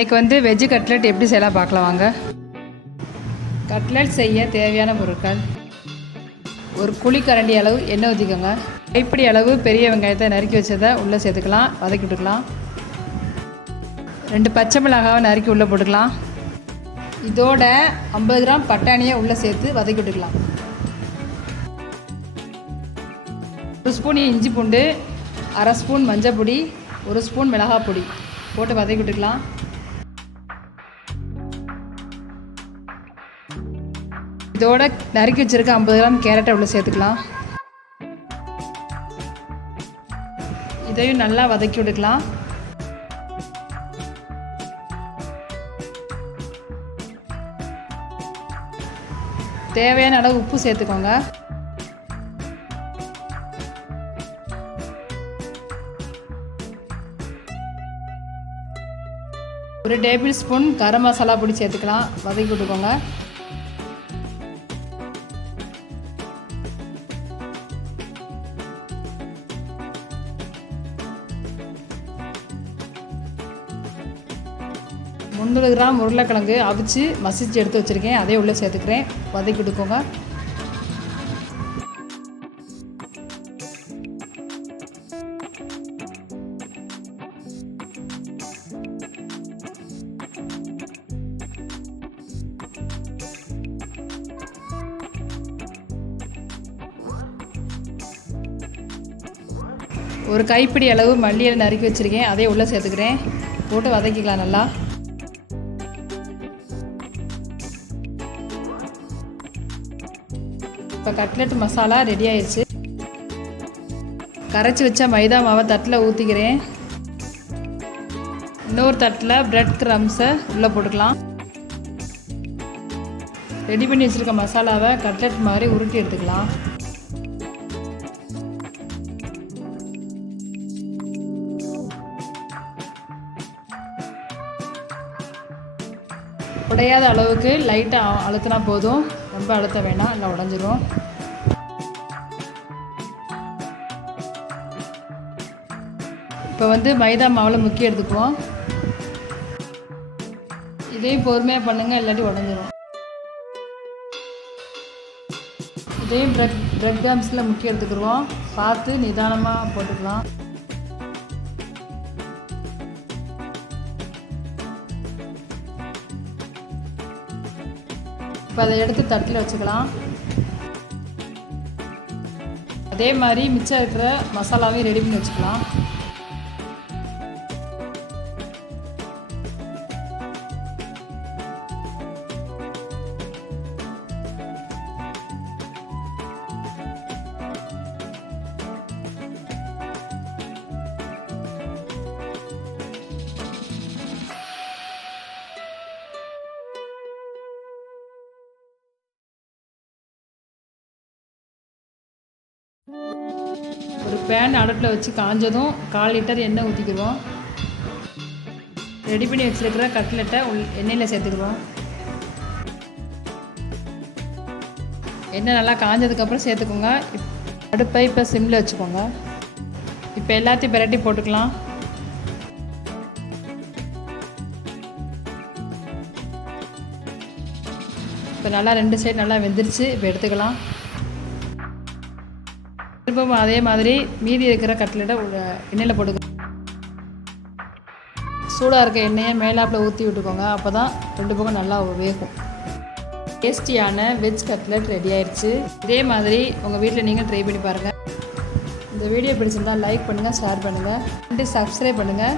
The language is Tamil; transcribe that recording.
இன்றைக்கி வந்து வெஜ்ஜு கட்லெட் எப்படி செய்யலாம் பார்க்கலாம் வாங்க. கட்லெட் செய்ய தேவையான பொருட்கள். ஒரு குழிக்கரண்டி அளவு எண்ணெய் ஊற்றிக்கோங்க கைப்பிடி அளவு பெரிய வெங்காயத்தை நறுக்கி வச்சதை உள்ளே சேர்த்துக்கலாம் வதக்கி விட்டுக்கலாம். ரெண்டு பச்சை மிளகாவை நறுக்கி உள்ளே போட்டுக்கலாம். இதோட ஐம்பது கிராம் பட்டாணியை உள்ளே சேர்த்து வதக்கி விட்டுக்கலாம். ஒரு ஸ்பூன் இஞ்சி பூண்டு அரை ஸ்பூன் மஞ்சள் பொடி ஒரு ஸ்பூன் மிளகாய் பொடி போட்டு வதக்கி விட்டுக்கலாம். இதோட நறுக்கி வச்சிருக்க ஐம்பது கிராம் கேரட்டை உள்ள சேர்த்துக்கலாம். இதையும் நல்லா வதக்கி விட்டுக்கலாம். தேவையான அளவு உப்பு சேர்த்துக்கோங்க. ஒரு டேபிள் ஸ்பூன் கரம் மசாலா பொடி சேர்த்துக்கலாம். வதக்கி விட்டுக்கோங்க. முந்நூறு கிராம் உருளைக்கிழங்கு அவிச்சு மசிச்சு எடுத்து வச்சுருக்கேன். அதே உள்ளே சேர்த்துக்கிறேன். வதக்கி கொடுக்கோங்க ஒரு கைப்பிடி அளவு மல்லியில் நறுக்கி வச்சுருக்கேன். அதே உள்ளே சேர்த்துக்கிறேன். போட்டு வதக்கிக்கலாம் நல்லா. இப்போ கட்லெட் மசாலா ரெடி ஆயிடுச்சு கரைச்சி வச்ச மைதா மாவை தட்டில் ஊற்றிக்கிறேன் இன்னொரு தட்டில் ப்ரெட் க்ரம்ஸை உள்ளே போட்டுக்கலாம். ரெடி பண்ணி வச்சுருக்க மசாலாவை கட்லெட் மாதிரி உருட்டி எடுத்துக்கலாம். உடையாத அளவுக்கு லைட்டாக அழுத்தினா போதும். ரொம்ப அழுத்த வேணாம் இல்லை உடஞ்சிரும். இப்போ வந்து மைதா மாவில் முக்கி எடுத்துக்குவோம். இதையும் பொறுமையாக பண்ணுங்கள் இல்லாட்டி உடஞ்சிரும். இதையும் ப்ரெட் ப்ரெட் கேம்ஸில் முக்கிய எடுத்துக்கிடுவோம் பார்த்து நிதானமாக போட்டுக்கலாம். இப்போ அதை எடுத்து தட்டில் வச்சுக்கலாம். அதே மாதிரி மிச்சம் இருக்கிற மசாலாவையும் ரெடி பண்ணி வச்சுக்கலாம். ஒரு பேன் அடுப்பில் வச்சு காஞ்சதும் கால் லிட்டர் எண்ணெய் ஊற்றிக்கிடுவோம் ரெடி பண்ணி வச்சுருக்கிற கட்லெட்டை உள் எண்ணெயில் சேர்த்துக்கிடுவோம். எண்ணெய் நல்லா காஞ்சதுக்கப்புறம் சேர்த்துக்கோங்க. இப் அடுப்பை இப்போ சிம்மில் வச்சுக்கோங்க. இப்போ எல்லாத்தையும் பிரட்டி போட்டுக்கலாம். இப்போ நல்லா ரெண்டு சைடு நல்லா வெந்துருச்சு. இப்போ எடுத்துக்கலாம். திரும்பவும் அதே மாதிரி மீதி இருக்கிற கட்லெட்டை எண்ணெயில் போட்டுக்கோங்க சூடாக இருக்க எண்ணெயை மேலாப்பில் ஊற்றி விட்டுக்கோங்க. அப்போ தான் ரெண்டு பக்கம் நல்லா வேகும். டேஸ்டியான வெஜ் கட்லெட் ரெடி ஆயிடுச்சு இதே மாதிரி உங்கள் வீட்டில் நீங்கள் ட்ரை பண்ணி பாருங்கள் இந்த வீடியோ பிடிச்சிருந்தால் லைக் பண்ணுங்கள் ஷேர் பண்ணுங்கள் சப்ஸ்கிரைப் பண்ணுங்கள்